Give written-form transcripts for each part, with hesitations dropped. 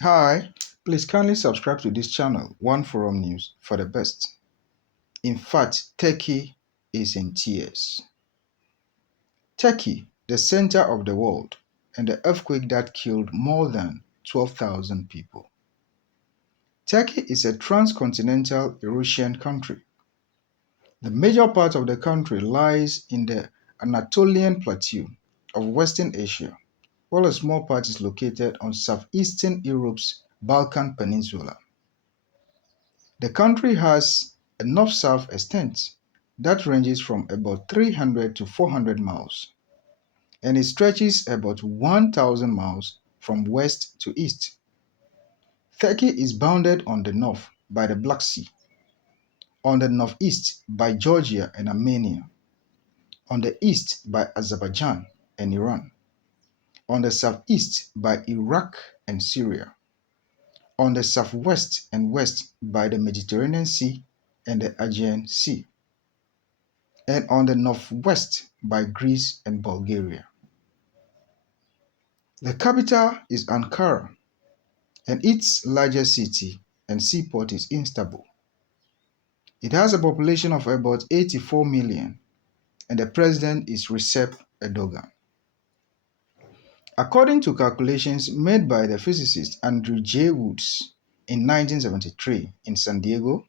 Hi, please kindly subscribe to this channel, One Forum News, for the best. In fact, Turkey is in tears. Turkey, the center of the world, and the earthquake that killed more than 12,000 people. Turkey is a transcontinental Eurasian country. The major part of the country lies in the Anatolian Plateau of Western Asia, while a small part is located on southeastern Europe's Balkan Peninsula. The country has a north-south extent that ranges from about 300 to 400 miles, and it stretches about 1,000 miles from west to east. Turkey is bounded on the north by the Black Sea, on the northeast by Georgia and Armenia, on the east by Azerbaijan and Iran, on the southeast by Iraq and Syria, on the southwest and west by the Mediterranean Sea and the Aegean Sea, and on the northwest by Greece and Bulgaria. The capital is Ankara, and its largest city and seaport is Istanbul. It has a population of about 84 million, and the president is Recep Erdogan. According to calculations made by the physicist Andrew J. Woods in 1973 in San Diego,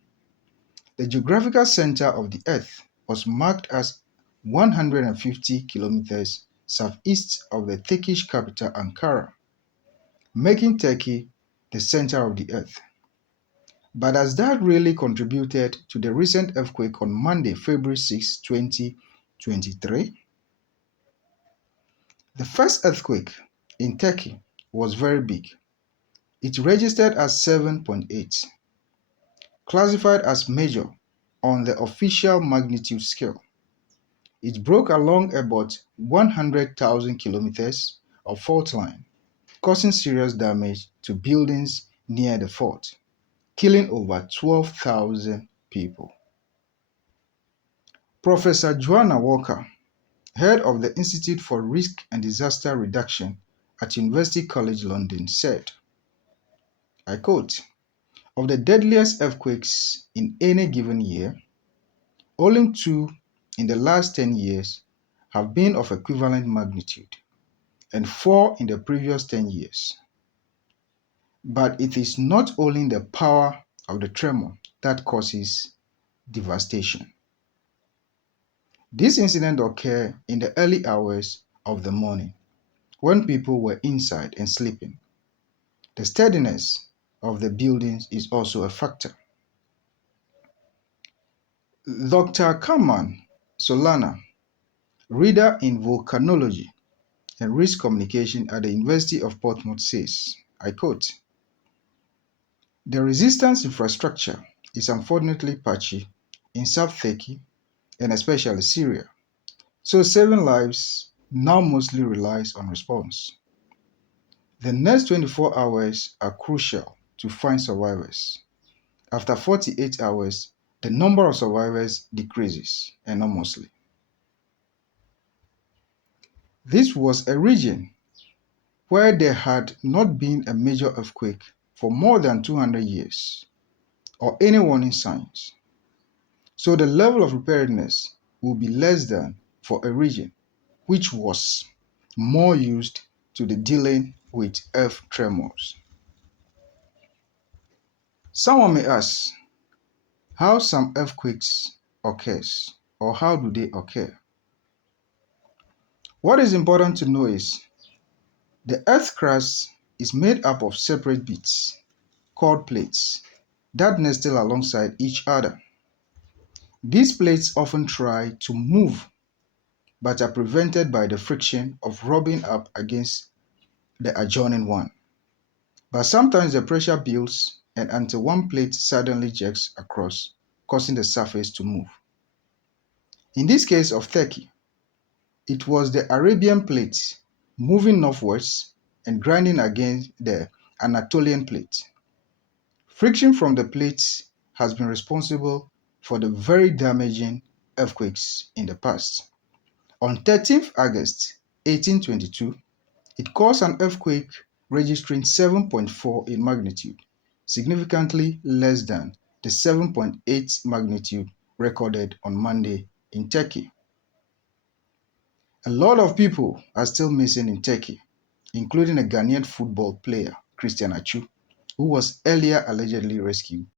the geographical center of the Earth was marked as 150 kilometers southeast of the Turkish capital Ankara, making Turkey the center of the Earth. But has that really contributed to the recent earthquake on Monday, February 6, 2023? The first earthquake in Turkey was very big. It registered as 7.8, classified as major on the official magnitude scale. It broke along about 100,000 kilometers of fault line, causing serious damage to buildings near the fault, killing over 12,000 people. Professor Joanna Walker, head of the Institute for Risk and Disaster Reduction at University College London, said, I quote, "Of the deadliest earthquakes in any given year, only two in the last 10 years have been of equivalent magnitude, and four in the previous 10 years. But it is not only the power of the tremor that causes devastation. This incident occurred in the early hours of the morning when people were inside and sleeping. The steadiness of the buildings is also a factor." Dr. Kaman Solana, reader in volcanology and risk communication at the University of Portsmouth, says, I quote, "The resistance infrastructure is unfortunately patchy in South Turkey and especially Syria, so saving lives now mostly relies on response. The next 24 hours are crucial to find survivors. After 48 hours, the number of survivors decreases enormously." This was a region where there had not been a major earthquake for more than 200 years or any warning signs. So the level of preparedness will be less than for a region which was more used to the dealing with earth tremors. Someone may ask, how some earthquakes occurs or how do they occur? What is important to know is the earth crust is made up of separate bits called plates that nestle alongside each other. These plates often try to move but are prevented by the friction of rubbing up against the adjoining one. But sometimes the pressure builds and until one plate suddenly jerks across, causing the surface to move. In this case of Turkey, it was the Arabian plate moving northwards and grinding against the Anatolian plate. Friction from the plates has been responsible for the very damaging earthquakes in the past. On 13th August 1822, it caused an earthquake registering 7.4 in magnitude, significantly less than the 7.8 magnitude recorded on Monday in Turkey. A lot of people are still missing in Turkey, including a Ghanaian football player, Christian Atsu, who was earlier allegedly rescued